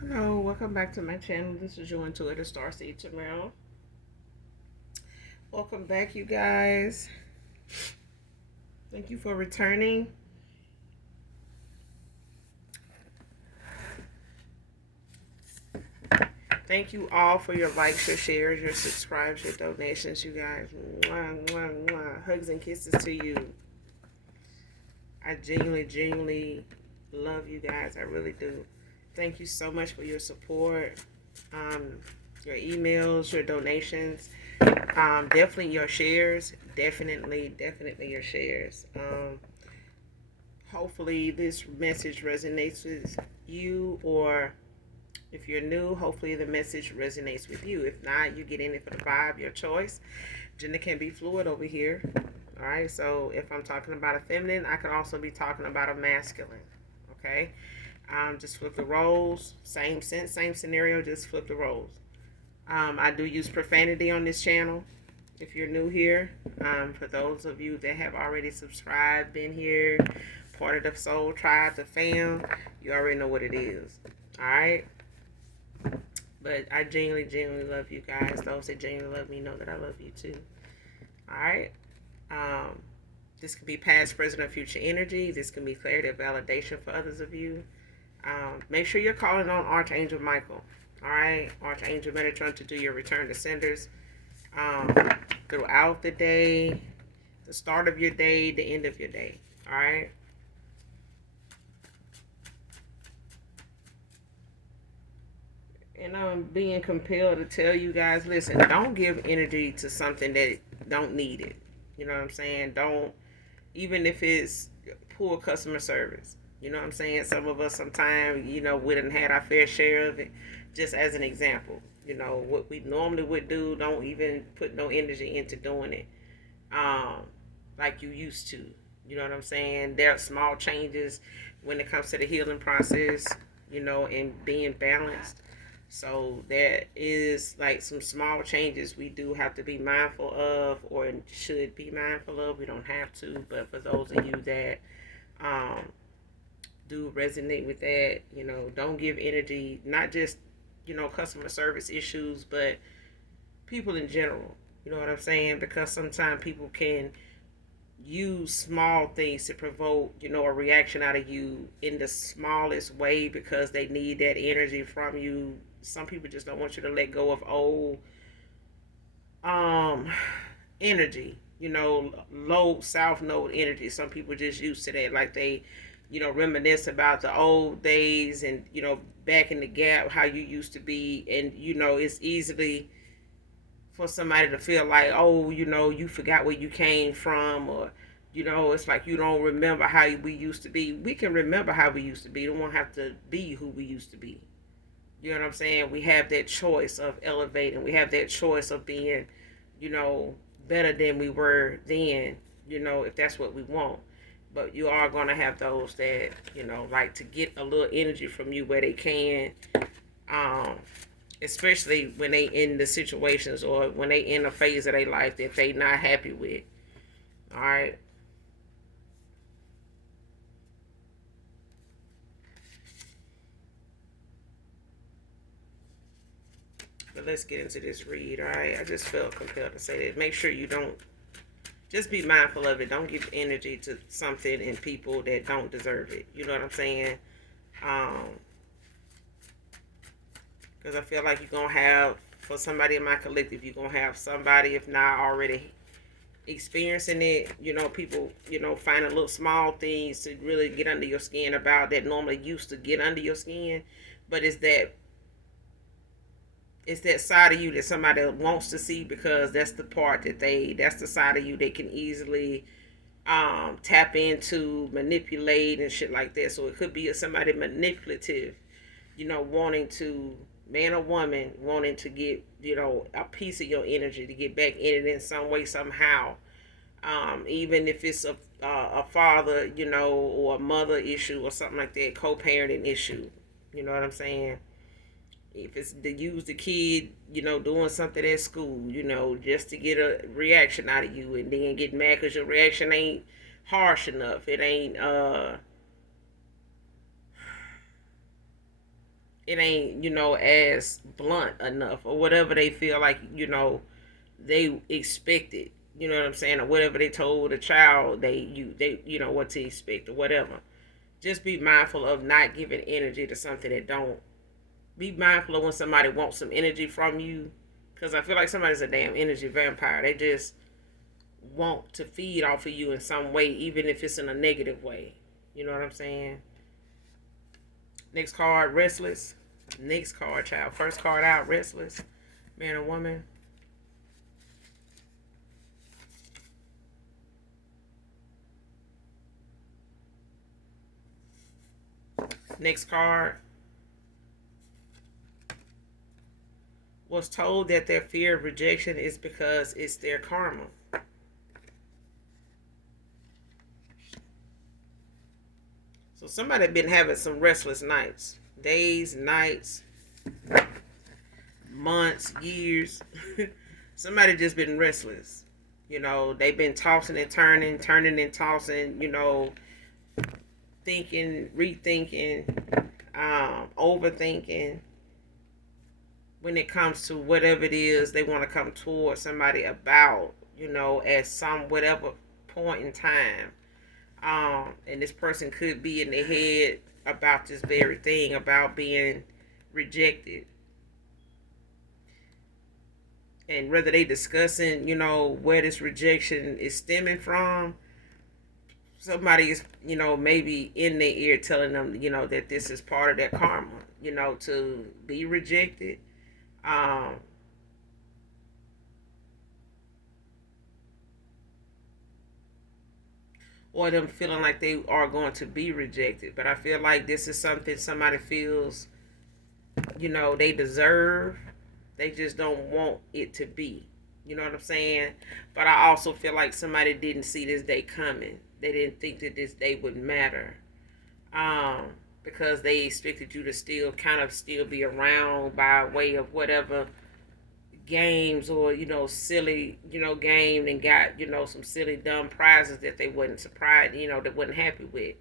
Hello, welcome back to my channel. This is your intuitive starseed Jamel. Welcome back, you guys. Thank you for returning. Thank you all for your likes, your shares, your subscribes, your donations, you guys. Mwah, mwah, mwah. Hugs and kisses to you. I genuinely love you guys. I really do. Thank you so much for your support, um, your emails, your donations, definitely your shares. Definitely your shares. Hopefully, this message resonates with you, or if you're new, hopefully the message resonates with you. If not, you get in it for the vibe, your choice. Gender can be fluid over here. All right, so if I'm talking about a feminine, I can also be talking about a masculine. Okay, just flip the roles. Same sense, same scenario. Just flip the roles. I do use profanity on this channel. If you're new here, for those of you that have already subscribed, been here, part of the soul tribe, the fam, you already know what it is. All right. But I genuinely love you guys. Those that genuinely love me know that I love you too. All right. Um, this could be past, present, or future energy. This can be clarity or validation for others of you. Make sure you're calling on Archangel Michael. All right. Archangel Metatron to do your return to senders um, throughout the day, the start of your day, the end of your day. All right. And I'm being compelled to tell you guys, listen, don't give energy to something that don't need it. You know what I'm saying? Don't, even if it's poor customer service. You know what I'm saying? Some of us sometimes, we done had our fair share of it. Just as an example, what we normally would do, don't even put no energy into doing it, um, like you used to. You know what I'm saying? There are small changes when it comes to the healing process, and being balanced. So there is like some small changes we do have to be mindful of, or should be mindful of. We don't have to, but for those of you that um, do resonate with that, don't give energy, not just, customer service issues, but people in general. You know what I'm saying? Because sometimes people can use small things to provoke, a reaction out of you in the smallest way because they need that energy from you. Some people just don't want you to let go of old um energy, low south node energy. Some people just used to that, like they, reminisce about the old days and, back in the gap, how you used to be. And, it's easily for somebody to feel like, oh, you forgot where you came from, or, it's like you don't remember how we used to be. We can remember how we used to be. We don't have to be who we used to be. You know what I'm saying? We have that choice of elevating. We have that choice of being, you know, better than we were then, if that's what we want. But you are going to have those that, like to get a little energy from you where they can, um, especially when they in the situations or when they in a phase of their life that they not happy with. All right. But let's get into this read. All right. I just felt compelled to say that. Make sure you don't, just be mindful of it. Don't give energy to something and people that don't deserve it. You know what I'm saying? Um, because I feel like you're gonna have, for somebody in my collective, you're gonna have somebody, if not already experiencing it. People, finding little small things to really get under your skin about that normally used to get under your skin, but it's that side of you that somebody wants to see, because that's the part that's the side of you they can easily tap into, manipulate and shit like that. So it could be somebody manipulative, wanting to, man or woman, wanting to get, a piece of your energy to get back in it in some way, somehow. Even if it's a father, or a mother issue or something like that, co-parenting issue. You know what I'm saying? If it's to use the kid, doing something at school, just to get a reaction out of you, and then get mad because your reaction ain't harsh enough. It ain't it ain't, as blunt enough, or whatever they feel like, they expected. You know what I'm saying? Or whatever they told a child they what to expect or whatever. Just be mindful of not giving energy to something that don't. Be mindful of when somebody wants some energy from you, because I feel like somebody's a damn energy vampire. They just want to feed off of you in some way, even if it's in a negative way. You know what I'm saying? Next card, restless. Next card, child. First card out, restless. Man or woman. Next card. Was told that their fear of rejection is because it's their karma. So somebody been having some restless nights. Days, nights, months, years. Somebody just been restless. They've been tossing and turning and tossing, thinking, rethinking, overthinking when it comes to whatever it is they want to come towards somebody about, at some whatever point in time. And this person could be in their head about this very thing, about being rejected. And whether they discussing, where this rejection is stemming from, somebody is, maybe in their ear telling them, that this is part of their karma, to be rejected. Or them feeling like they are going to be rejected. But I feel like this is something somebody feels, they deserve. They just don't want it to be. You know what I'm saying? But I also feel like somebody didn't see this day coming. They didn't think that this day would matter. Because they expected you to still be around by way of whatever games or silly game, and got some silly dumb prizes that they wasn't surprised, that wasn't happy with.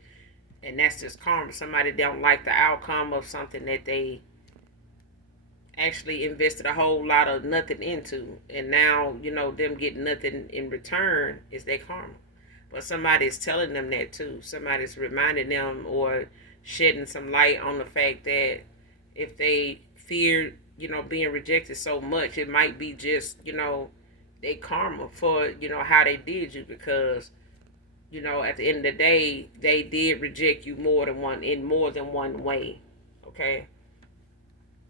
And that's just karma. Somebody don't like the outcome of something that they actually invested a whole lot of nothing into, and now them getting nothing in return is their karma. But somebody's telling them that too. Somebody's reminding them or shedding some light on the fact that if they fear being rejected so much, it might be just they karma for how they did you, because at the end of the day they did reject you more than one way. Okay.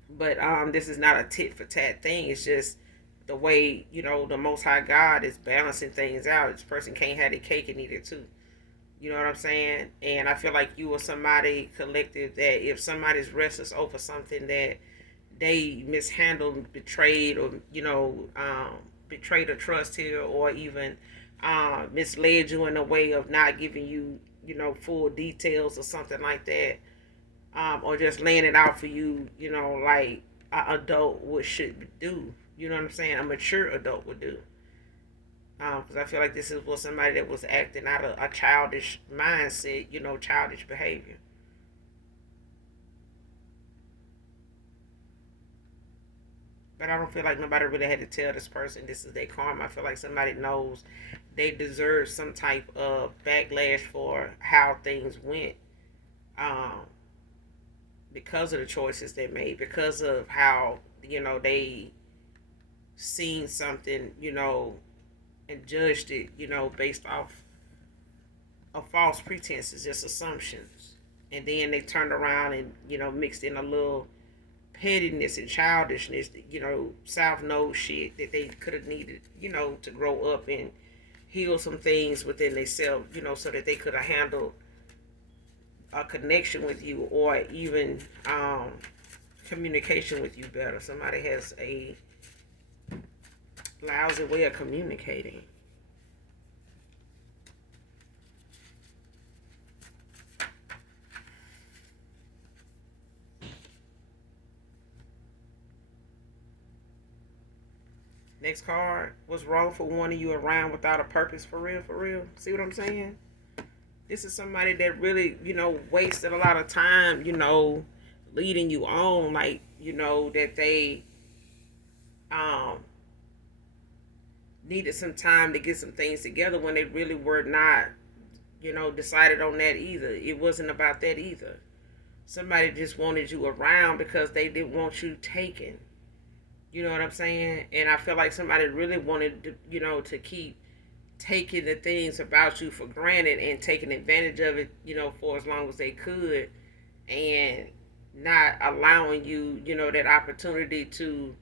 But this is not a tit for tat thing. It's just the way the Most High God is balancing things out. This person can't have the cake and eat it too. You know what I'm saying? And I feel like you or somebody collective, that if somebody's restless over something that they mishandled, betrayed, or betrayed a trust here, or even misled you in a way of not giving you full details or something like that, or just laying it out for you, like an adult should do. You know what I'm saying? A mature adult would do. Because I feel like this was somebody that was acting out of a childish mindset, childish behavior. But I don't feel like nobody really had to tell this person this is their karma. I feel like somebody knows they deserve some type of backlash for how things went. Um, because of the choices they made, because of how they seen something, and judged it, based off of false pretenses, just assumptions, and then they turned around and mixed in a little pettiness and childishness, South Node shit that they could have needed, to grow up and heal some things within themselves, so that they could have handled a connection with you, or even communication with you better. Somebody has a lousy way of communicating. Next card. What's wrong for wanting you around without a purpose? For real, for real. See what I'm saying? This is somebody that really, wasted a lot of time, leading you on, like, that they um needed some time to get some things together when they really were not, decided on that either. It wasn't about that either. Somebody just wanted you around because they didn't want you taken. You know what I'm saying? And I feel like somebody really wanted to, to keep taking the things about you for granted and taking advantage of it, for as long as they could, and not allowing you, that opportunity to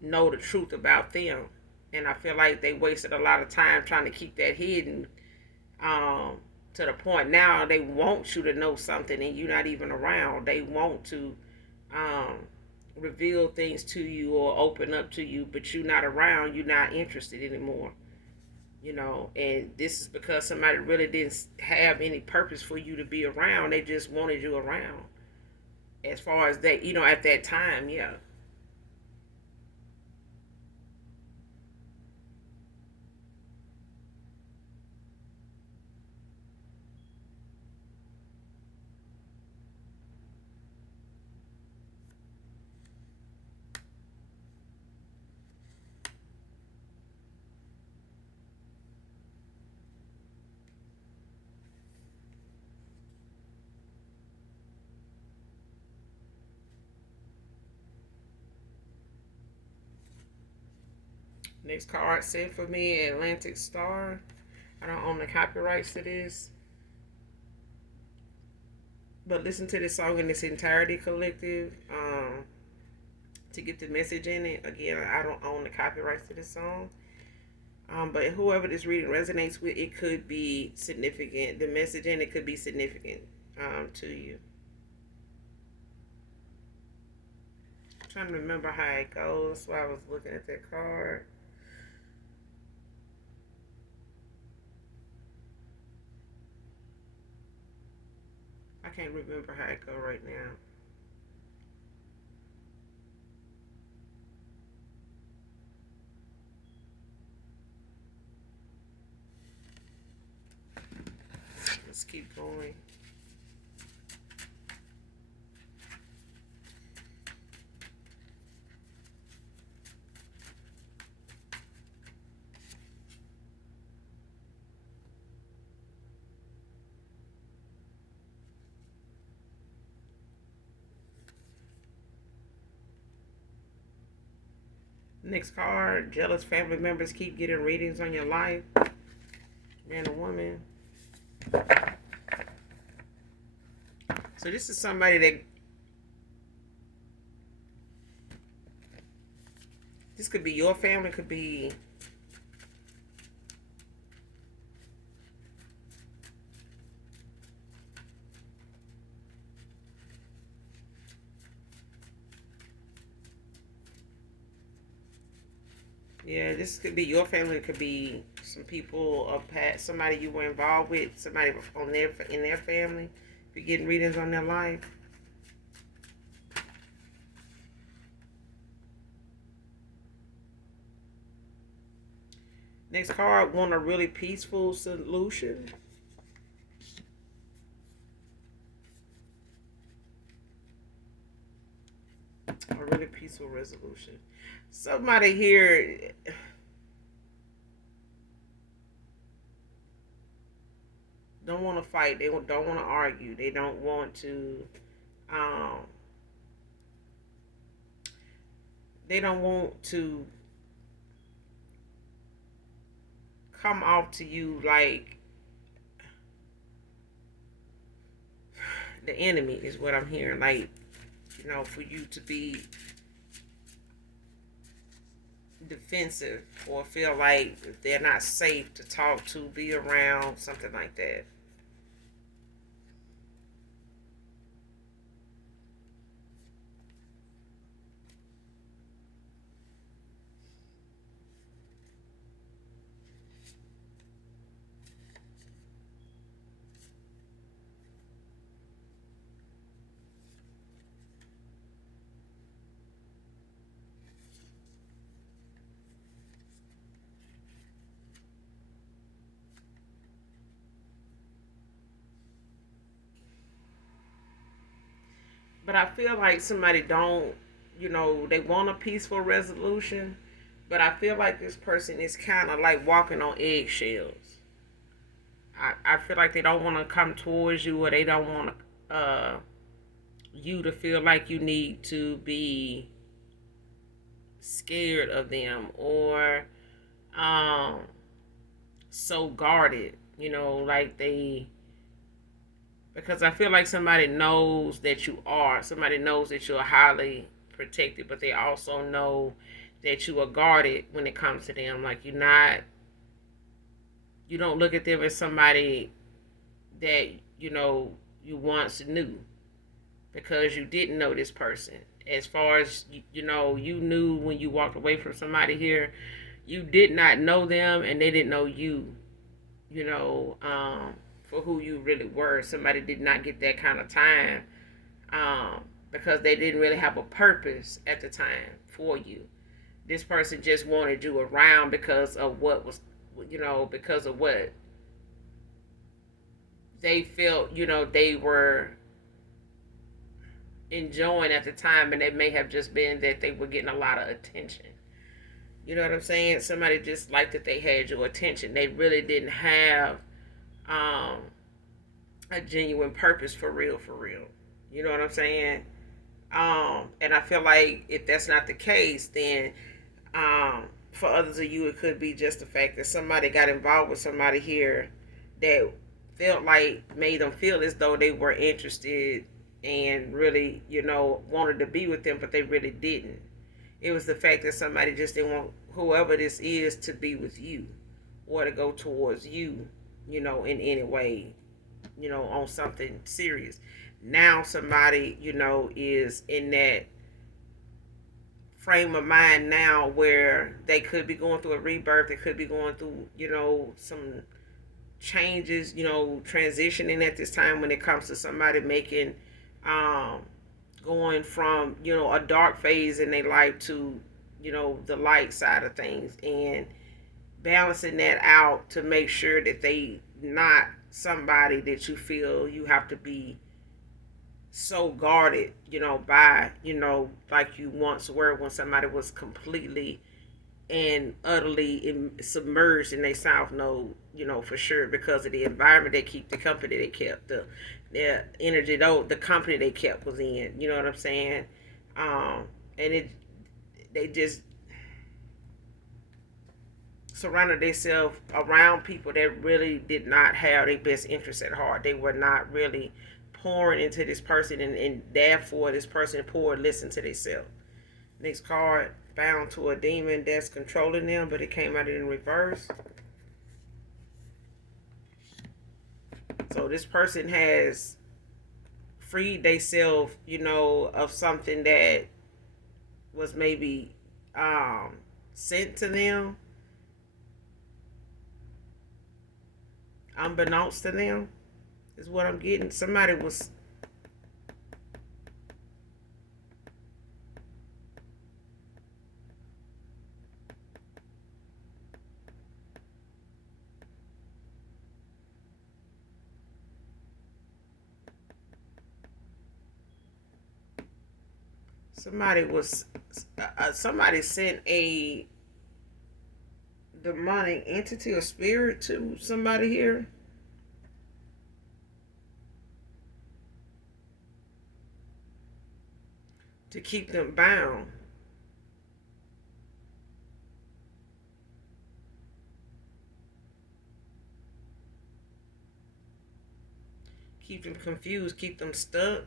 know the truth about them. And I feel like they wasted a lot of time trying to keep that hidden, um, to the point now they want you to know something and you're not even around. They want to um, reveal things to you or open up to you, but you're not around. You're not interested anymore. And this is because somebody really didn't have any purpose for you to be around. They just wanted you around. As far as that, at that time, yeah. Next card sent for me, Atlantic Star. I don't own the copyrights to this, but listen to this song in its entirety, collective, to get the message in it. Again, I don't own the copyrights to this song. But whoever this reading resonates with, it could be significant. The message in it could be significant to you. I'm trying to remember how it goes while I was looking at that card. I can't remember how it go right now. Let's keep going. Next card, jealous family members keep getting readings on your life. Man or woman. So this is somebody that, this could be your family, could be yeah, this could be your family. It could be some people of past, somebody you were involved with, somebody on their in their family. If you're getting readings on their life. Next card, want a really peaceful solution. A really peaceful resolution. Somebody here don't want to fight. They don't want to argue. They don't want to. Um, they don't want to come off to you like the enemy is what I'm hearing. Like, for you to be defensive or feel like they're not safe to talk to, be around, something like that. But I feel like somebody don't, they want a peaceful resolution, but I feel like this person is kind of like walking on eggshells. I feel like they don't want to come towards you, or they don't want you to feel like you need to be scared of them, or um, so guarded, like because I feel like somebody knows that somebody knows that you're highly protected, but they also know that you are guarded when it comes to them. Like you don't look at them as somebody that, you once knew, because you didn't know this person. As far as, you knew when you walked away from somebody here, you did not know them and they didn't know you, you know, um, for who you really were. Somebody did not get that kind of time, because they didn't really have a purpose at the time for you. This person just wanted you around because of what was, because of what they felt, they were enjoying at the time, and it may have just been that they were getting a lot of attention. You know what I'm saying? Somebody just liked that they had your attention. They really didn't have um, a genuine purpose for real, for real. You know what I'm saying? And I feel like if that's not the case, then for others of you, it could be just the fact that somebody got involved with somebody here that felt like made them feel as though they were interested and really, wanted to be with them, but they really didn't. It was the fact that somebody just didn't want whoever this is to be with you or to go towards you, in any way, on something serious. Now somebody, is in that frame of mind now where they could be going through a rebirth, they could be going through, some changes, transitioning at this time when it comes to somebody making um going from, a dark phase in their life to, the light side of things, and balancing that out to make sure that they not somebody that you feel you have to be so guarded, by, like you once were when somebody was completely and utterly submerged in their south node, for sure, because of the environment they keep, the company they kept, the energy, though, the company they kept was in. You know what I'm saying? And they just surrounded themselves around people that really did not have their best interests at heart. They were not really pouring into this person, and therefore this person poured listen to themselves. Next card, bound to a demon that's controlling them, but it came out in reverse. So this person has freed themselves, of something that was maybe sent to them, unbeknownst to them, is what I'm getting. Somebody was somebody sent a demonic entity or spirit to somebody here to keep them bound. Keep them confused, keep them stuck.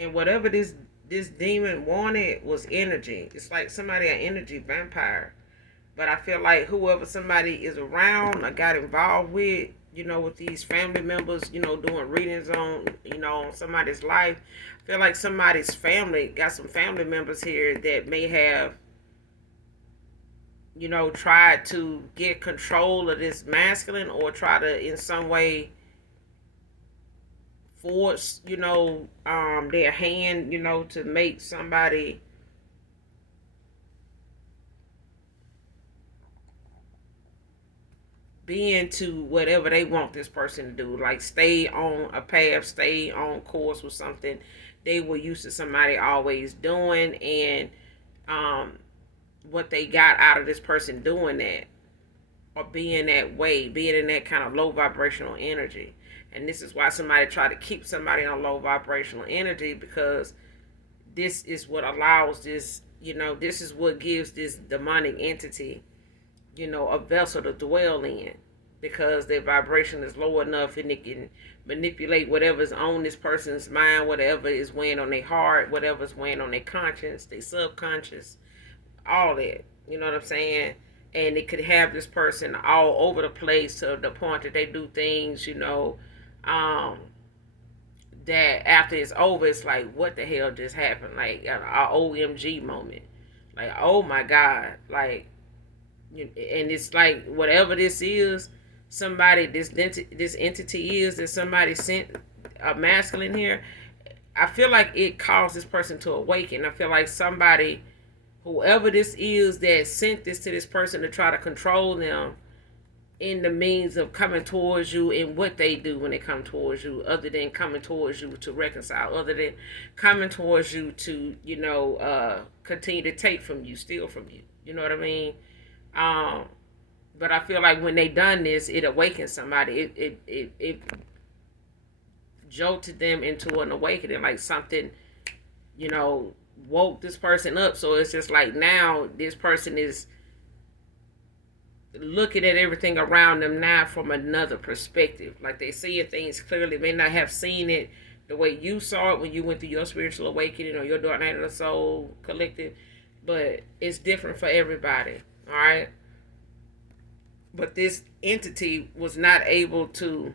And whatever this demon wanted was energy. It's like somebody an energy vampire. But I feel like whoever somebody is around or got involved with, with these family members, doing readings on, on somebody's life, I feel like somebody's family got some family members here that may have, tried to get control of this masculine, or try to in some way force, their hand, to make somebody being to whatever they want this person to do. Like stay on a path, stay on course with something they were used to somebody always doing, and um, what they got out of this person doing that, or being that way, being in that kind of low vibrational energy. And this is why somebody try to keep somebody on low vibrational energy, because this is what allows this, this is what gives this demonic entity, a vessel to dwell in, because their vibration is low enough and it can manipulate whatever's on this person's mind, whatever is weighing on their heart, whatever's weighing on their conscience, their subconscious, all that. You know what I'm saying? And it could have this person all over the place to the point that they do things, that after it's over, it's like, what the hell just happened? Like an OMG moment. Like, oh my God. Like, and it's like, whatever this is, this entity is that somebody sent a masculine here, I feel like it caused this person to awaken. I feel like somebody, whoever this is that sent this to this person to try to control them, in the means of coming towards you and what they do when they come towards you, other than coming towards you to reconcile, other than coming towards you to, continue to take from you, steal from you. You know what I mean? But I feel like when they done this, it awakens somebody. It jolted them into an awakening, like something, woke this person up. So it's just like now this person is looking at everything around them now from another perspective. Like they seeing things clearly. May not have seen it the way you saw it when you went through your spiritual awakening or your Dark Night of the Soul collective, but it's different for everybody. All right. But this entity was not able to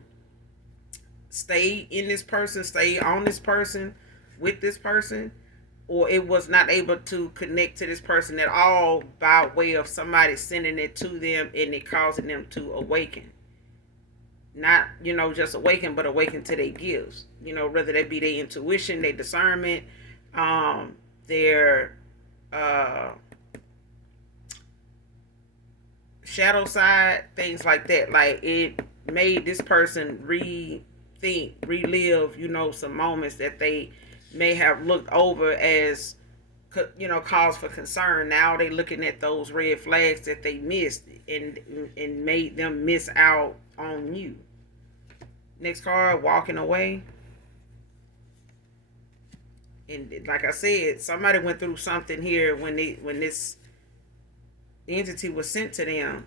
stay in this person, stay on this person, with this person, or it was not able to connect to this person at all by way of somebody sending it to them and it causing them to awaken. Not, just awaken, but awaken to their gifts. Whether that be their intuition, their discernment, their shadow side, things like that. Like it made this person relive, some moments that they may have looked over as, cause for concern. Now they looking at those red flags that they missed and made them miss out on you. Next card, walking away. And like I said, somebody went through something here when this entity was sent to them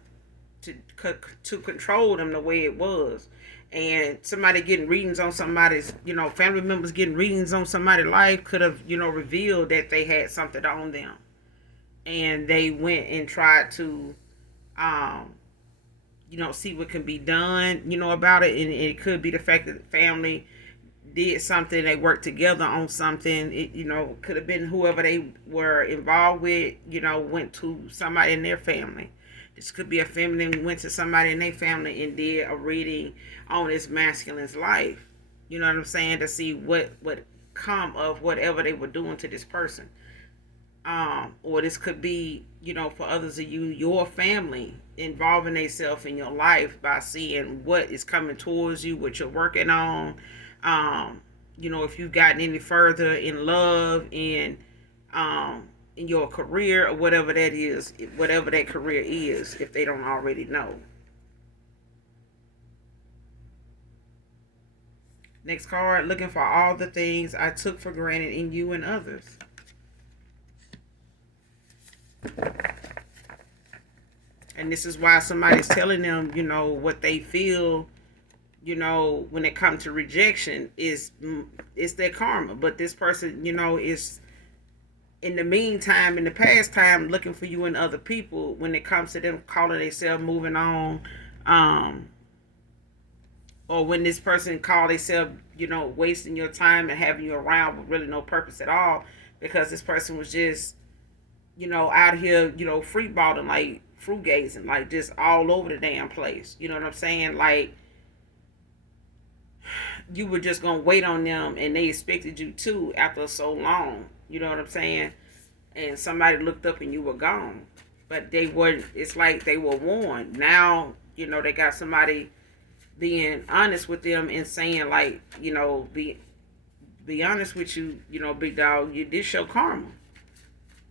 to control them the way it was. And somebody getting readings on somebody's, family members getting readings on somebody's life could have, revealed that they had something on them. And they went and tried to, see what can be done, about it. And it could be the fact that the family did something, they worked together on something. It, could have been whoever they were involved with, went to somebody in their family. This could be a feminine went to somebody in their family and did a reading on this masculine's life. You know what I'm saying? To see what come of whatever they were doing to this person. Or this could be, for others of you, your family involving themselves in your life by seeing what is coming towards you, what you're working on. If you've gotten any further in love, in your career, or whatever that is, whatever that career is, if they don't already know. Next card, looking for all the things I took for granted in you and others. And this is why somebody's telling them, what they feel, when it comes to rejection, it's their karma. But this person, is in the meantime, in the past time, looking for you and other people when it comes to them calling themselves moving on, or when this person call themselves, wasting your time and having you around with really no purpose at all, because this person was just, out here, free balling, like fruit gazing, like just all over the damn place. You know what I'm saying? Like you were just gonna wait on them and they expected you to after so long. You know what I'm saying? And somebody looked up and you were gone. but they weren't. It's like they were warned. Now, they got somebody being honest with them and saying, like, be honest with you, big dog. This your karma.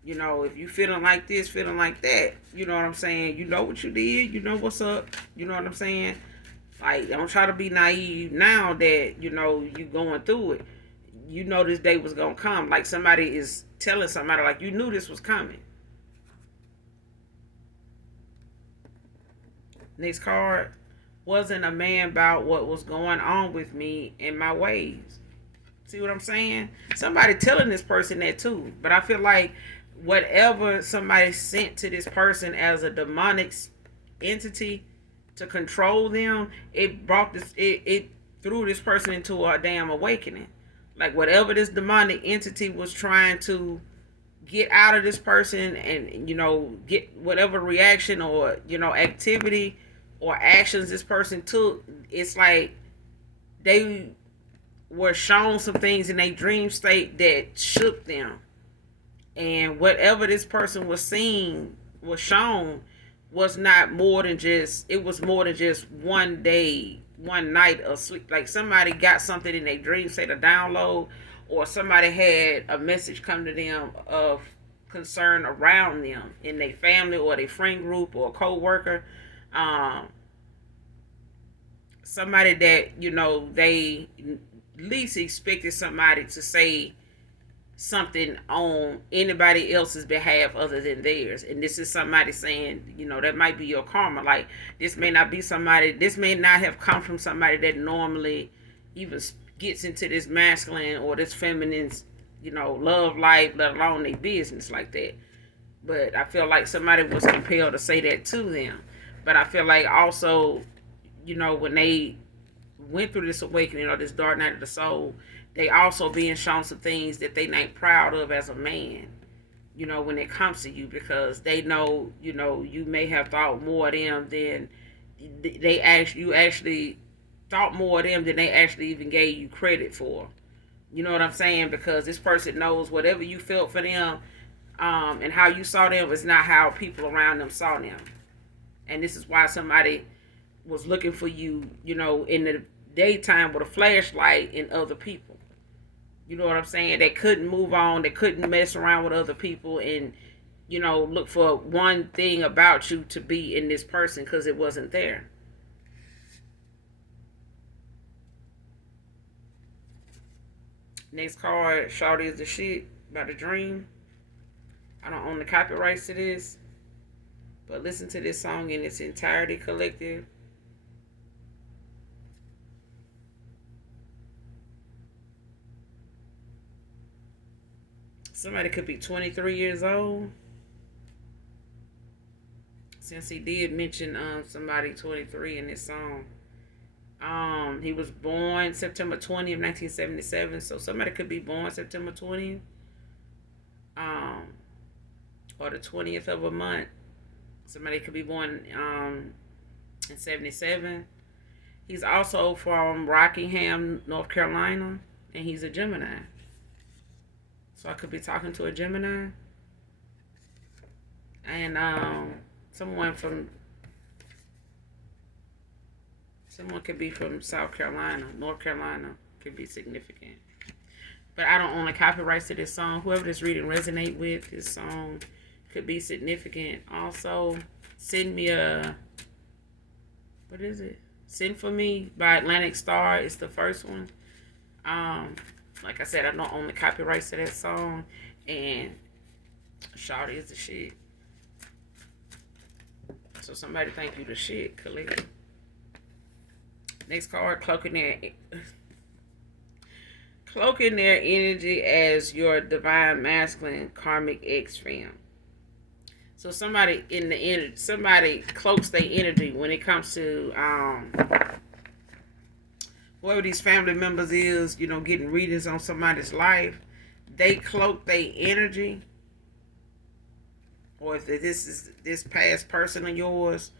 If you feeling like this, feeling like that, you know what I'm saying? You know what you did, you know what's up, you know what I'm saying? Like, don't try to be naive now that, you going through it. You know this day was going to come. Like somebody is telling somebody, like, you knew this was coming. Next card. Wasn't a man about what was going on with me and my ways. See what I'm saying? Somebody telling this person that too. But I feel like whatever somebody sent to this person as a demonic entity to control them, it brought it threw this person into a damn awakening. Like whatever this demonic entity was trying to get out of this person and get whatever reaction or activity or actions this person took, it's like they were shown some things in a dream state that shook them. And whatever this person was seeing, was shown, was not more than just, it was more than just one day, one night of sleep. Like somebody got something in their dream state, a download, or somebody had a message come to them of concern around them in their family or their friend group or co-worker. Somebody that, they least expected somebody to say something on anybody else's behalf other than theirs. And this is somebody saying, that might be your karma. Like this may not be somebody, this may not have come from somebody that normally even gets into this masculine or this feminine, love life, let alone their business like that. But I feel like somebody was compelled to say that to them. But I feel like also, when they went through this awakening or this dark night of the soul, they also being shown some things that they ain't proud of as a man, when it comes to you, because they know, you may have thought more of them than you actually thought more of them than they actually even gave you credit for. You know what I'm saying? Because this person knows whatever you felt for them, and how you saw them is not how people around them saw them. And this is why somebody was looking for you, in the daytime with a flashlight and other people. You know what I'm saying? They couldn't move on. They couldn't mess around with other people and, look for one thing about you to be in this person because it wasn't there. Next card, Shawty is the shit about a dream. I don't own the copyrights to this, but listen to this song in its entirety, collective. Somebody could be 23 years old. Since he did mention somebody 23 in this song. He was born September 20th, 1977. So somebody could be born September 20th. Or the 20th of a month. Somebody could be born in 77. He's also from Rockingham, North Carolina. And he's a Gemini. So I could be talking to a Gemini. And someone could be from South Carolina. North Carolina could be significant. But I don't own the copyrights to this song. Whoever this reading resonate with, this song could be significant. Also, send me what is it? Send For Me by Atlantic Star is the first one. Like I said, I don't own the copyrights to that song. And Shawty is the shit. So somebody thank you the shit, collective. Next card, cloaking their energy as your divine masculine karmic ex fam. So somebody in the energy, somebody cloaks their energy when it comes to whoever these family members is, getting readings on somebody's life. They cloak their energy. Or if this is this past person of yours,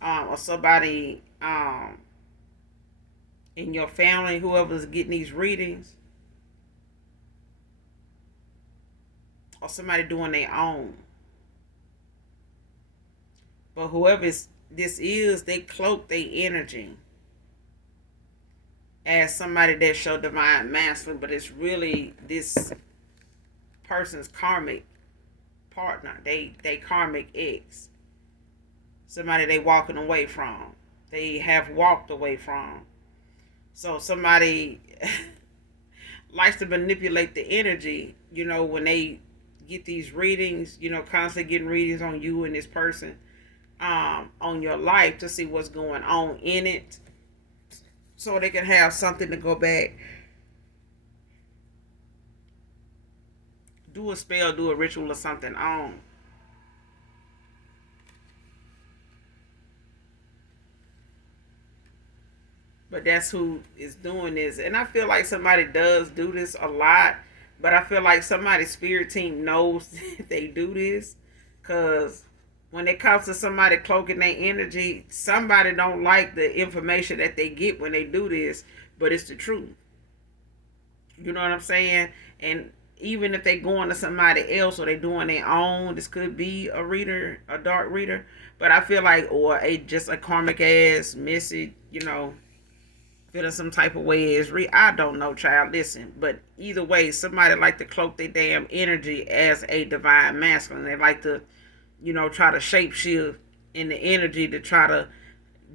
or somebody in your family, whoever's getting these readings, or somebody doing their own. But whoever this is, they cloak their energy as somebody that show divine masculine, but it's really this person's karmic partner. They karmic ex. Somebody they walking away from. They have walked away from. So somebody likes to manipulate the energy, when they get these readings, constantly getting readings on you and this person, on your life to see what's going on in it. So they can have something to go back, do a spell, do a ritual or something on. But that's who is doing this. And I feel like somebody does do this a lot. But I feel like somebody's spirit team knows they do this. Because when it comes to somebody cloaking their energy, somebody don't like the information that they get when they do this. But it's the truth. You know what I'm saying? And even if they going to somebody else or they doing their own, this could be a reader, a dark reader. But I feel like, or just a karmic ass message, feeling some type of way is real. I don't know, child. Listen, but either way, somebody like to cloak their damn energy as a divine masculine. They like to, try to shapeshift in the energy to try to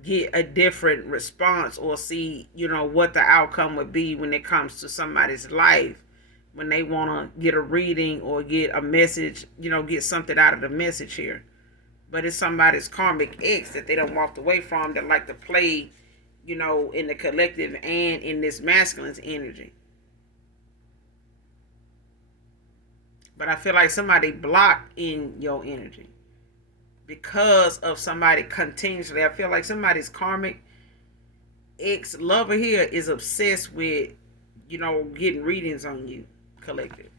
get a different response or see, what the outcome would be when it comes to somebody's life. When they want to get a reading or get a message, get something out of the message here. But it's somebody's karmic ex that they don't walked away from that like to play, in the collective and in this masculine's energy. But I feel like somebody blocked in your energy because of somebody continuously. I feel like somebody's karmic ex-lover here is obsessed with, getting readings on you, collective.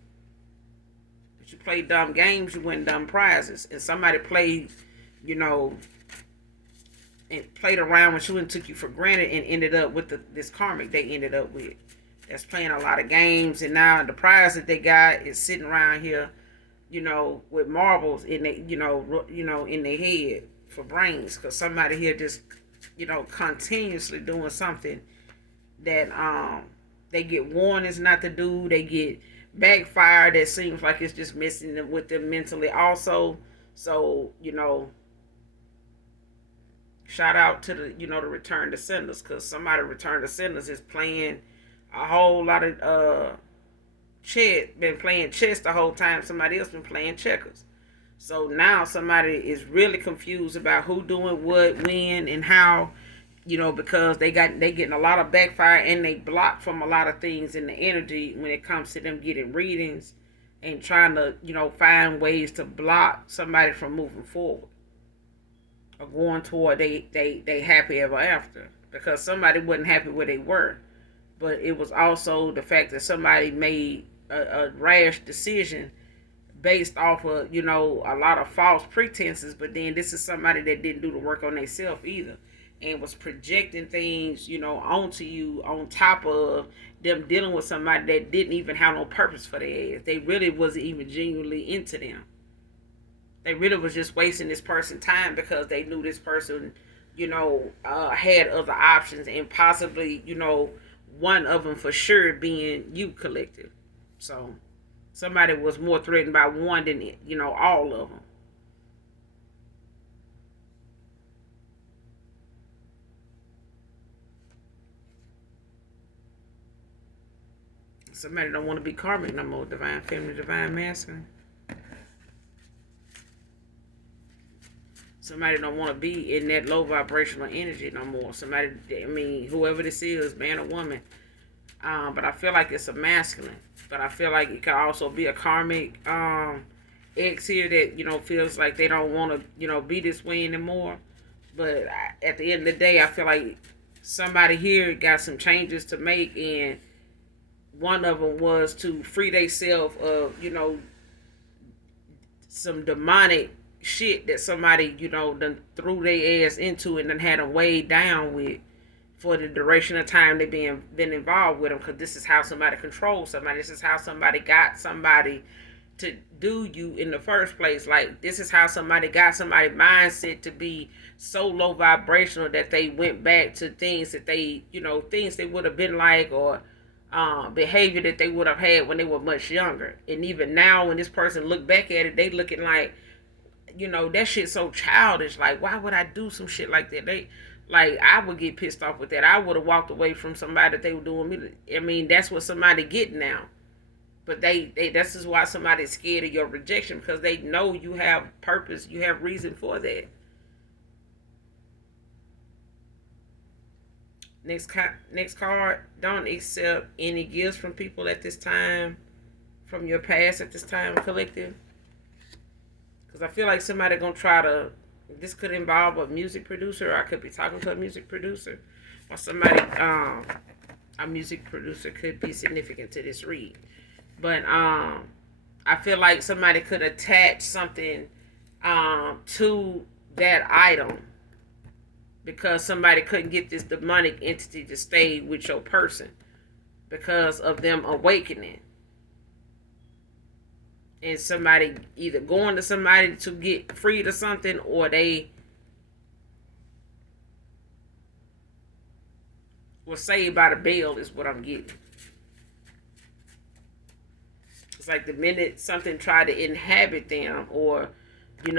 But you play dumb games, you win dumb prizes. And somebody played, and played around with you and took you for granted and ended up with this karmic they ended up with. That's playing a lot of games, and now the prize that they got is sitting around here, with marbles in they, in their head for brains, because somebody here just, continuously doing something that they get warnings not to do. They get backfire that seems like it's just messing with them mentally also. So, shout out to the, the return to senders, because somebody return to senders is playing a whole lot of chess, been playing chess the whole time. Somebody else been playing checkers. So now somebody is really confused about who doing what, when, and how, because they getting a lot of backfire and they blocked from a lot of things in the energy when it comes to them getting readings and trying to, find ways to block somebody from moving forward or going toward they happy ever after, because somebody wasn't happy where they were. But it was also the fact that somebody made a rash decision based off of, a lot of false pretenses. But then this is somebody that didn't do the work on themselves either, and was projecting things, onto you on top of them dealing with somebody that didn't even have no purpose for their ass. They really wasn't even genuinely into them. They really was just wasting this person's time because they knew this person, had other options, and possibly, one of them for sure being you, collective. So somebody was more threatened by one than, all of them. Somebody don't want to be karmic no more. Divine feminine, divine masculine. Somebody don't want to be in that low vibrational energy no more. Somebody, whoever this is, man or woman. But I feel like it's a masculine. But I feel like it could also be a karmic ex here that, feels like they don't want to, be this way anymore. But at the end of the day, I feel like somebody here got some changes to make, and one of them was to free themselves of, some demonic shit that somebody, done threw their ass into and then had them weighed down with for the duration of time they been involved with them. Because this is how somebody controls somebody. This is how somebody got somebody to do you in the first place. Like, this is how somebody got somebody's mindset to be so low vibrational that they went back to things that they, things they would have been like, or behavior that they would have had when they were much younger. And even now, when this person look back at it, they looking like, that shit's so childish. Like, why would I do some shit like that? Like, I would get pissed off with that. I would have walked away from somebody that they were doing me. I mean, that's what somebody get now. But they this is why somebody's scared of your rejection, because they know you have purpose, you have reason for that. Next card. Don't accept any gifts from people at this time, from your past at this time, collective. Because I feel like somebody gonna try to. This could involve a music producer, or I could be talking to a music producer, or somebody. A music producer could be significant to this read. But I feel like somebody could attach something to that item, because somebody couldn't get this demonic entity to stay with your person because of them awakening. And somebody either going to somebody to get freed or something, or they were saved by the bell, is what I'm getting. It's like the minute something tried to inhabit them, or, the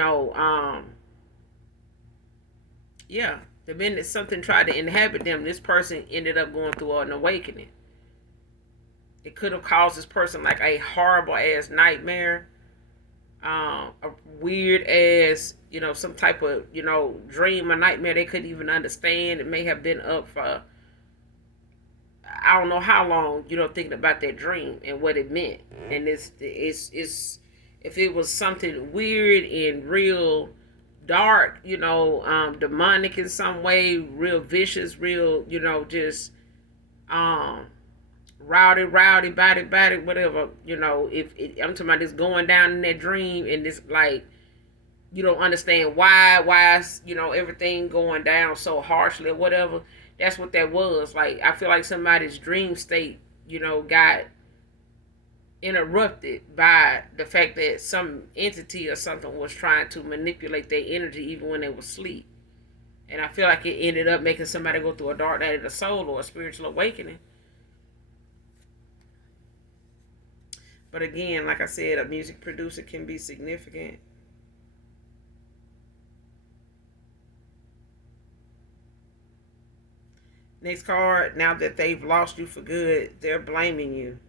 minute something tried to inhabit them, this person ended up going through an awakening. It could have caused this person like a horrible ass nightmare, a weird ass, some type of, dream or nightmare they couldn't even understand. It may have been up for, I don't know how long, thinking about that dream and what it meant. And it's if it was something weird and real dark, demonic in some way, real vicious, real, just rowdy, body, whatever, if I'm talking about this going down in that dream, and this, like, you don't understand why is, everything going down so harshly or whatever. That's what that was. Like, I feel like somebody's dream state, got interrupted by the fact that some entity or something was trying to manipulate their energy even when they were asleep. And I feel like it ended up making somebody go through a dark night of the soul, or a spiritual awakening. But again, like I said, a music producer can be significant. Next card. Now that they've lost you for good, they're blaming you.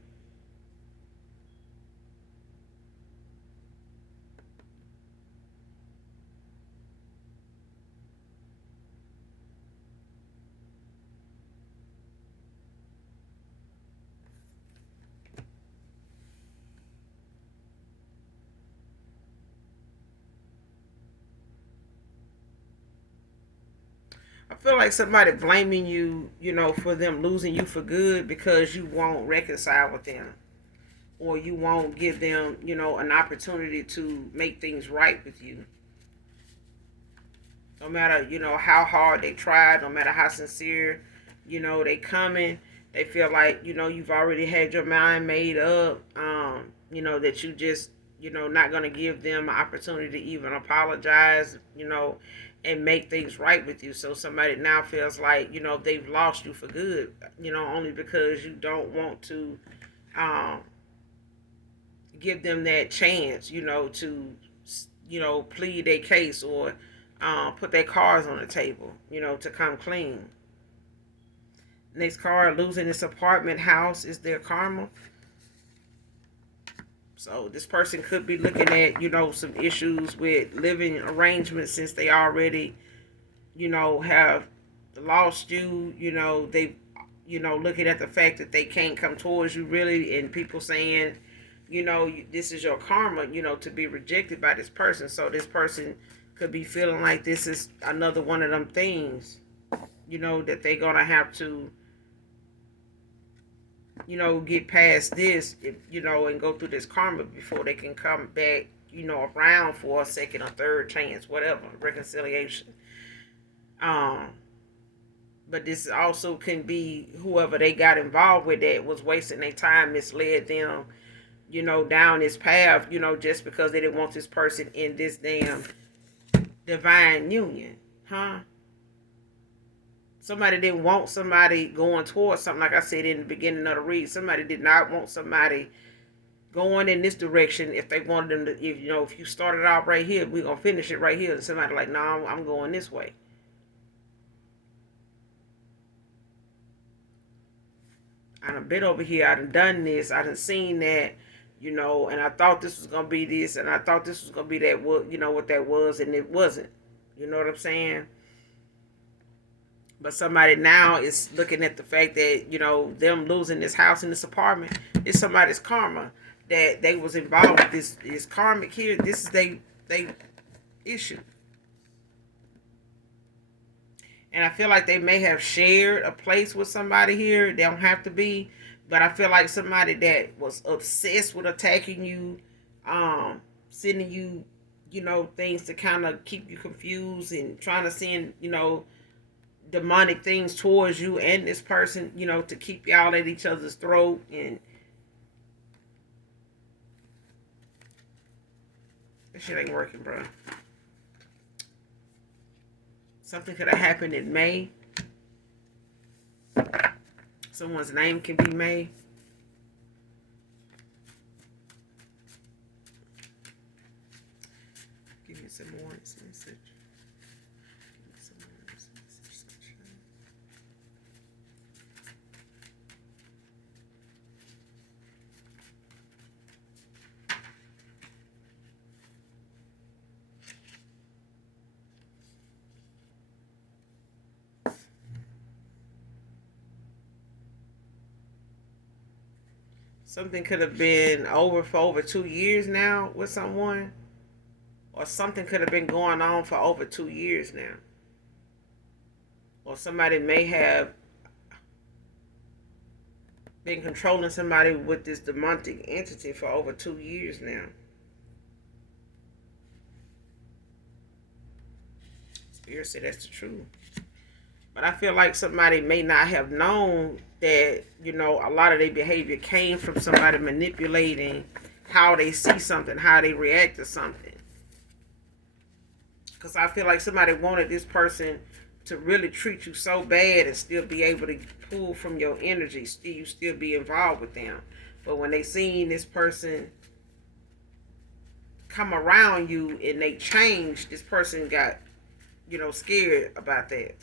I feel like somebody blaming you, for them losing you for good, because you won't reconcile with them, or you won't give them, an opportunity to make things right with you. No matter, how hard they try, no matter how sincere, they coming, they feel like, you've already had your mind made up, that you just, not going to give them an opportunity to even apologize, and make things right with you. So somebody now feels like, they've lost you for good, only because you don't want to give them that chance, to, plead their case, or put their cards on the table, to come clean. Next card. Losing this apartment house is their karma. So this person could be looking at, some issues with living arrangements, since they already, have lost you. They, looking at the fact that they can't come towards you really, and people saying, this is your karma, to be rejected by this person. So this person could be feeling like this is another one of them things, that they're going to have to, get past this, and go through this karma before they can come back, around for a second or third chance, whatever, reconciliation. But this also can be whoever they got involved with that was wasting their time, misled them, down this path, just because they didn't want this person in this damn divine union. Huh? Somebody didn't want somebody going towards something, like I said in the beginning of the read. Somebody did not want somebody going in this direction if they wanted them to, if you started out right here, we're going to finish it right here. And somebody like, no, I'm going this way. I done been over here. I done this. I done seen that, and I thought this was going to be this, and I thought this was going to be that, what that was, and it wasn't. You know what I'm saying? But somebody now is looking at the fact that, them losing this house and this apartment is somebody's karma. That they was involved with this karmic here. This is they issue. And I feel like they may have shared a place with somebody here. They don't have to be. But I feel like somebody that was obsessed with attacking you, sending you, things to kind of keep you confused and trying to send, demonic things towards you and this person, to keep y'all at each other's throat. And that shit ain't working, bro. Something could have happened in May. Someone's name can be May. Give me some more message. Something could have been over for over 2 years now with someone. Or something could have been going on for over 2 years now. Or somebody may have been controlling somebody with this demonic entity for over 2 years now. Spirit said that's the truth. But I feel like somebody may not have known that, a lot of their behavior came from somebody manipulating how they see something, how they react to something. Because I feel like somebody wanted this person to really treat you so bad and still be able to pull from your energy, still be involved with them. But when they seen this person come around you and they changed, this person got, scared about that.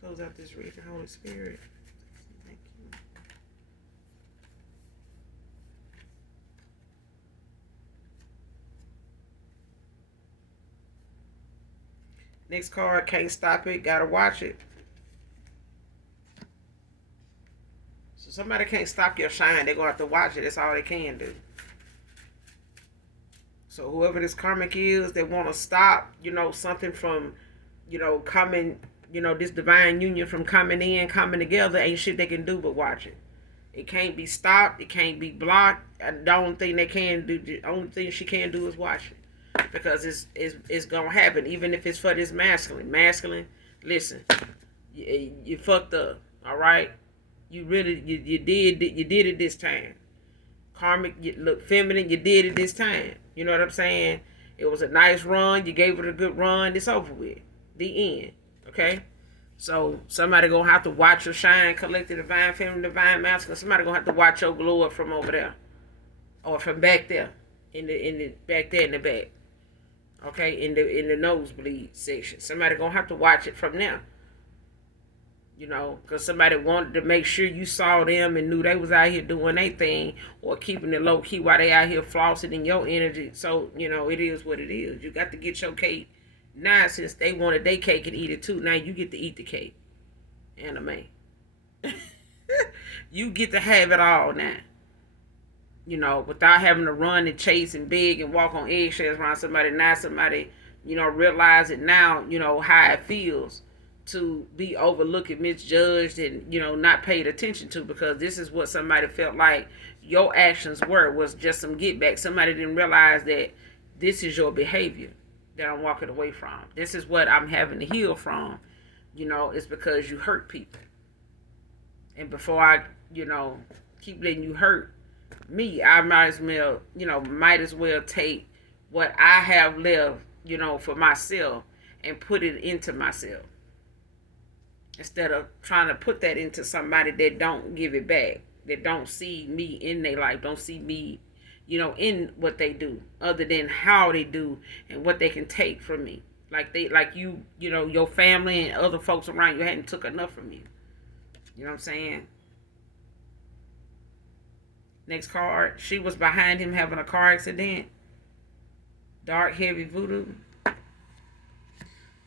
Close out this reading, Holy Spirit. Thank you. Next card, can't stop it, gotta watch it. So somebody can't stop your shine. They're gonna have to watch it. That's all they can do. So whoever this karmic is, they want to stop, something from, coming, this divine union from coming in, coming together. Ain't shit they can do but watch it. It can't be stopped. It can't be blocked. The only thing they can do, the only thing she can do is watch it, because it's gonna happen. Even if it's for this masculine. Listen, you fucked up. All right, you really you did it this time. Karmic, you look feminine. You did it this time. You know what I'm saying? It was a nice run. You gave it a good run. It's over with. The end. Okay? So somebody gonna have to watch your shine, collect the divine feminine, divine masculine. Somebody gonna have to watch your glow up from over there. Or from back there. In the back there in the back. Okay? In the nosebleed section. Somebody gonna have to watch it from there. Because somebody wanted to make sure you saw them and knew they was out here doing their thing, or keeping it low key while they out here flossing in your energy. So, it is what it is. You got to get your cake. Now, since they wanted their cake and eat it too, now you get to eat the cake. Anime. You get to have it all now. Without having to run and chase and beg and walk on eggshells around somebody. Now somebody, realize it now, how it feels to be overlooked and misjudged and, not paid attention to, because this is what somebody felt like your actions was just some get back. Somebody didn't realize that this is your behavior that I'm walking away from. This is what I'm having to heal from, it's because you hurt people. And before I, keep letting you hurt me, I might as well take what I have left, for myself and put it into myself. Instead of trying to put that into somebody that don't give it back, that don't see me in their life, don't see me, in what they do, other than how they do and what they can take from me. Like you, your family and other folks around you hadn't took enough from you. You know what I'm saying? Next card. She was behind him having a car accident. Dark, heavy voodoo.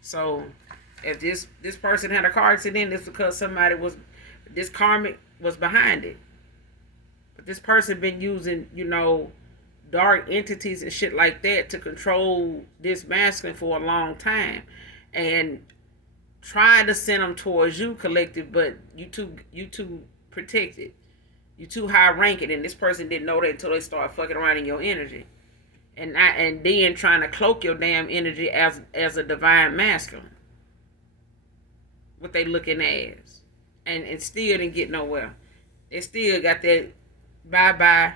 So, if this person had a car accident, it's because this karmic was behind it. But this person been using, dark entities and shit like that to control this masculine for a long time. And trying to send them towards you, collective, but you too protected. You too high ranking, and this person didn't know that until they start fucking around in your energy, and then trying to cloak your damn energy as a divine masculine. What they looking as, and still didn't get nowhere. They still got that bye bye.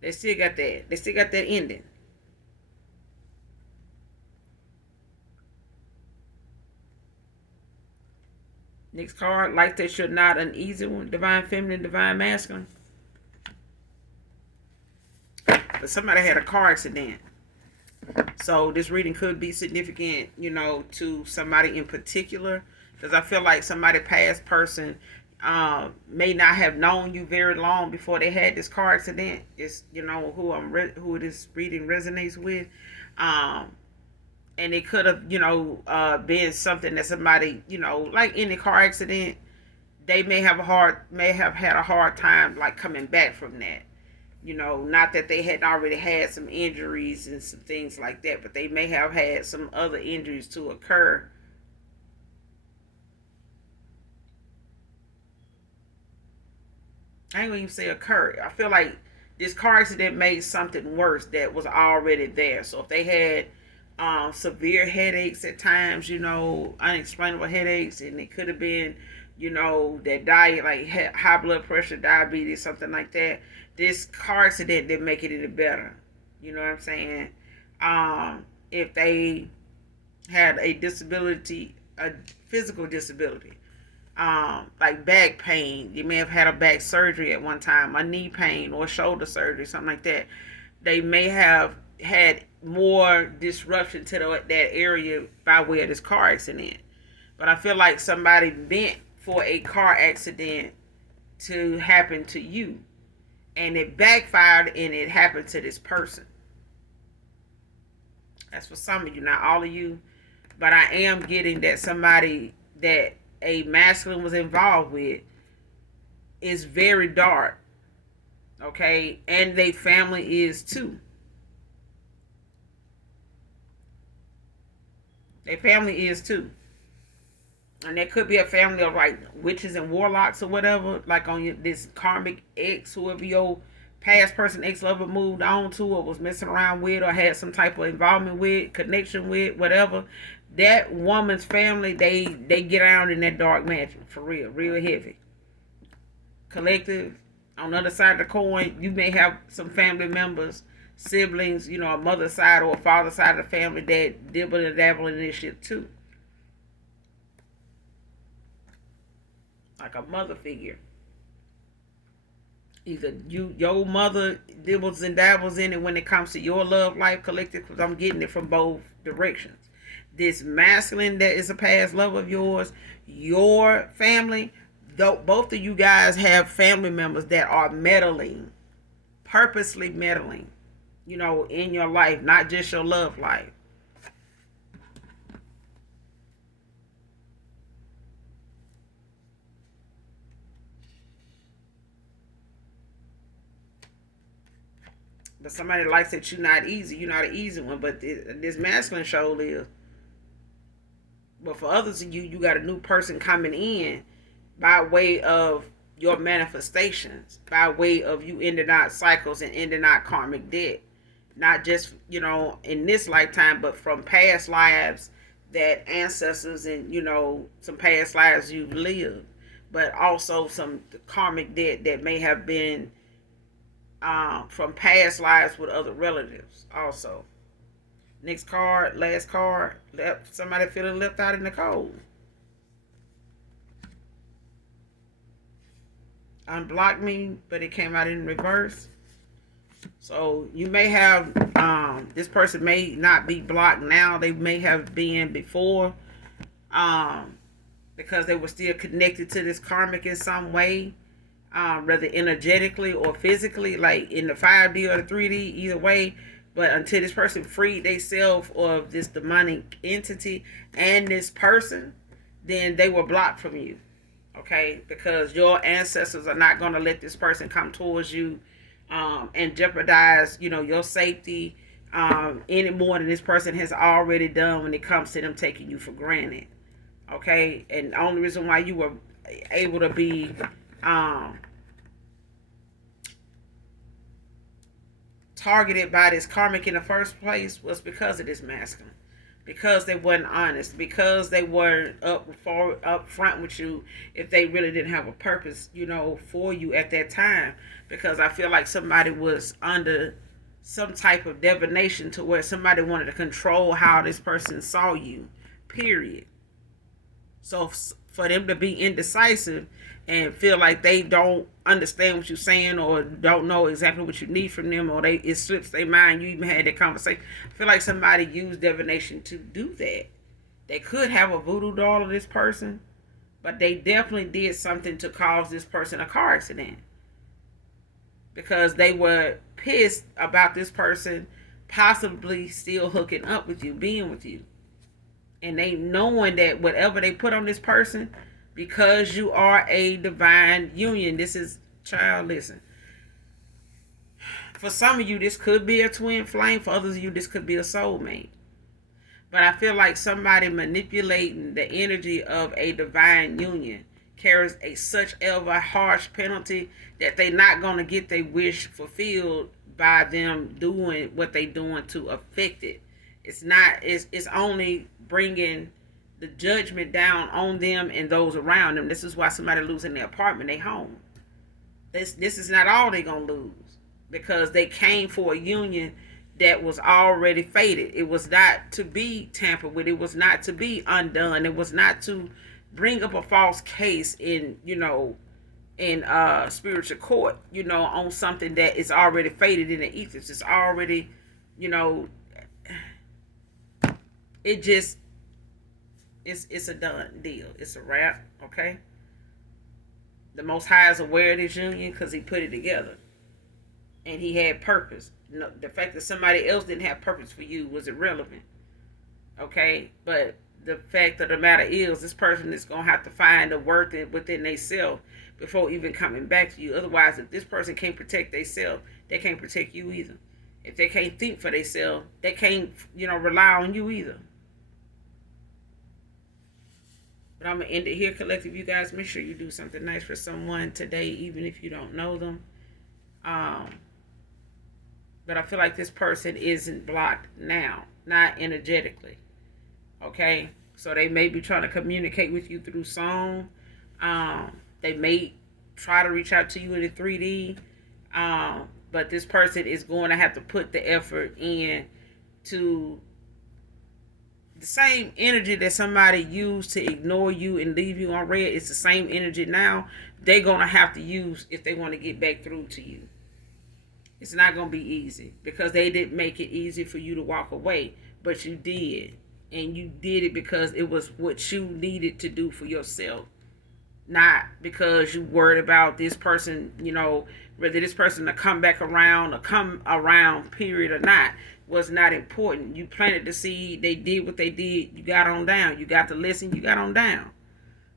They still got that. They still got that ending. Next card, like that should not an easy one. Divine feminine, divine masculine. But somebody had a car accident. So this reading could be significant, to somebody in particular. Because I feel like somebody past person may not have known you very long before they had this car accident. It's, who this reading resonates with. And it could have, been something that somebody, like in a car accident, they may have had a hard time like coming back from that. Not that they had already had some injuries and some things like that, but they may have had some other injuries to occur. I ain't gonna even say occur. I feel like this car accident made something worse that was already there. So if they had severe headaches at times, unexplainable headaches, and it could have been, that diet, like high blood pressure, diabetes, something like that. This car accident didn't make it any better. You know what I'm saying? If they had a disability, a physical disability, like back pain, you may have had a back surgery at one time, a knee pain or shoulder surgery, something like that. They may have had more disruption to that area by way of this car accident. But I feel like somebody meant for a car accident to happen to you, and it backfired and it happened to this person. That's for some of you, not all of you, but I am getting that somebody that a masculine was involved with is very dark, okay, and their family is too. Their family is too. And there could be a family of like witches and warlocks or whatever, like on this karmic ex, whoever your past person, ex-lover moved on to or was messing around with or had some type of involvement with, connection with, whatever. That woman's family, they get around in that dark mansion for real heavy. Collective, on the other side of the coin, you may have some family members, siblings, a mother's side or a father's side of the family that dibble and dabble in this shit too. Like a mother figure. Either your mother dibbles and dabbles in it when it comes to your love life, collective, because I'm getting it from both directions. This masculine that is a past love of yours, your family, though both of you guys have family members that are meddling, purposely meddling, in your life, not just your love life. But somebody likes that you're not easy. You're not an easy one, but this masculine show is. But for others of you, you got a new person coming in by way of your manifestations, by way of you ending out cycles and ending out karmic debt. Not just, in this lifetime, but from past lives that ancestors and, some past lives you've lived, but also some karmic debt that may have been from past lives with other relatives also. Next card, last card, somebody feeling left out in the cold. Unblock me, but it came out in reverse. So you may have, this person may not be blocked now. They may have been before, because they were still connected to this karmic in some way, whether energetically or physically, like in the 5D or the 3D, either way. But until this person freed themselves of this demonic entity and this person, then they were blocked from you. Okay? Because your ancestors are not going to let this person come towards you and jeopardize, your safety any more than this person has already done when it comes to them taking you for granted. Okay? And the only reason why you were able to be targeted by this karmic in the first place was because of this masculine, because they weren't honest, because they weren't up front with you if they really didn't have a purpose, for you at that time. Because I feel like somebody was under some type of divination to where somebody wanted to control how this person saw you, period. So for them to be indecisive and feel like they don't understand what you're saying or don't know exactly what you need from them, or it slips their mind, you even had that conversation. I feel like somebody used divination to do that. They could have a voodoo doll of this person, but they definitely did something to cause this person a car accident. Because they were pissed about this person possibly still hooking up with you, being with you. And they knowing that whatever they put on this person, because you are a divine union. This is, child, listen. For some of you, this could be a twin flame. For others of you, this could be a soulmate. But I feel like somebody manipulating the energy of a divine union carries such a harsh penalty that they're not going to get their wish fulfilled by them doing what they doing to affect it. It's only bringing the judgment down on them and those around them. This is why somebody losing their apartment, their home. This is not all they're going to lose, because they came for a union that was already fated. It was not to be tampered with. It was not to be undone. It was not to bring up a false case in spiritual court, on something that is already fated in the ethers. It's already, it just, it's a done deal. It's a wrap, okay? The Most High is aware of this union because he put it together. And he had purpose. The fact that somebody else didn't have purpose for you was irrelevant, okay? But the fact of the matter is, this person is going to have to find the worth within themselves before even coming back to you. Otherwise, if this person can't protect themselves, they can't protect you either. If they can't think for themselves, they can't, rely on you either. But I'm going to end it here, collective. You guys, make sure you do something nice for someone today, even if you don't know them. But I feel like this person isn't blocked now, not energetically. Okay? So they may be trying to communicate with you through song. They may try to reach out to you in the 3D. But this person is going to have to put the effort in to the same energy that somebody used to ignore you and leave you on red. It's the same energy now they're going to have to use if they want to get back through to you. It's not going to be easy because they didn't make it easy for you to walk away, but you did. And you did it because it was what you needed to do for yourself. Not because you worried about this person, whether this person to come back around or come around, period, or not, was not important. You planted the seed. They did what they did. You got on down. You got to listen. You got on down.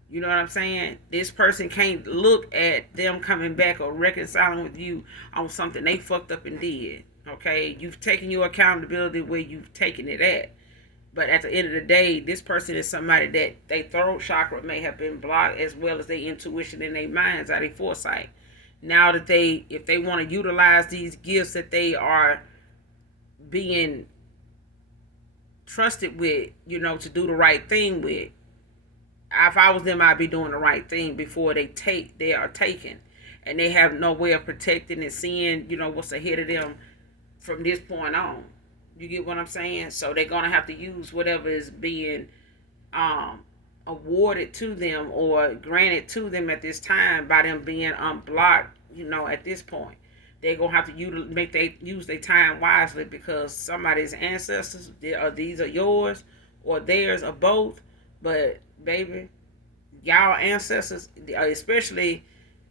You know what I'm saying? This person can't look at them coming back or reconciling with you on something they fucked up and did. Okay? You've taken your accountability where you've taken it at. But at the end of the day, this person is somebody that their throat chakra may have been blocked, as well as their intuition and their minds, or their foresight. Now that if they want to utilize these gifts that they are being trusted with, to do the right thing with. If I was them, I'd be doing the right thing before they are taken, and they have no way of protecting and seeing, what's ahead of them from this point on. You get what I'm saying? So they're gonna have to use whatever is being um, awarded to them or granted to them at this time by them being unblocked. At this point, they're gonna have to use their time wisely, because somebody's ancestors, these are yours or theirs or both. But baby, y'all ancestors, especially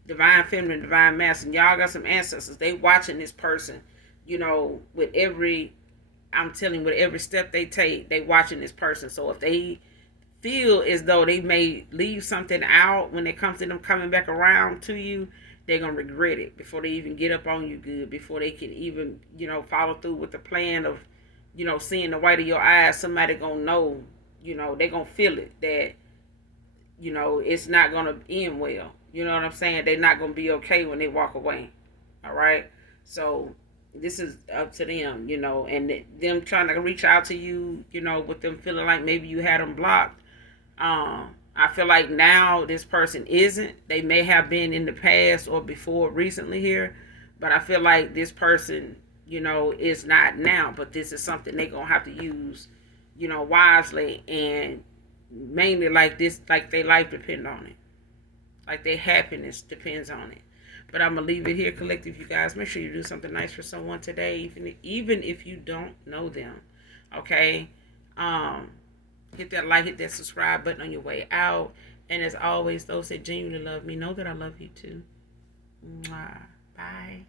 divine feminine, divine masculine, y'all got some ancestors. They watching this person, with every, I'm telling you, with every step they take, they watching this person. So if they feel as though they may leave something out when it comes to them coming back around to you, they're gonna regret it before they even get up on you good, before they can even, follow through with the plan of, seeing the white of your eyes. Somebody gonna know, they gonna feel it, that, it's not gonna end well. You know what I'm saying? They're not gonna be okay when they walk away. All right. So this is up to them, and them trying to reach out to you, with them feeling like maybe you had them blocked. I feel like now this person isn't. They may have been in the past or before recently here, but I feel like this person, is not now. But this is something they're gonna have to use, wisely, and mainly like this, like their life depend on it, like their happiness depends on it. But I'm gonna leave it here, collective. You guys, make sure you do something nice for someone today, even if you don't know them. Okay. Hit that like, hit that subscribe button on your way out. And as always, those that genuinely love me know that I love you too. Mwah. Bye.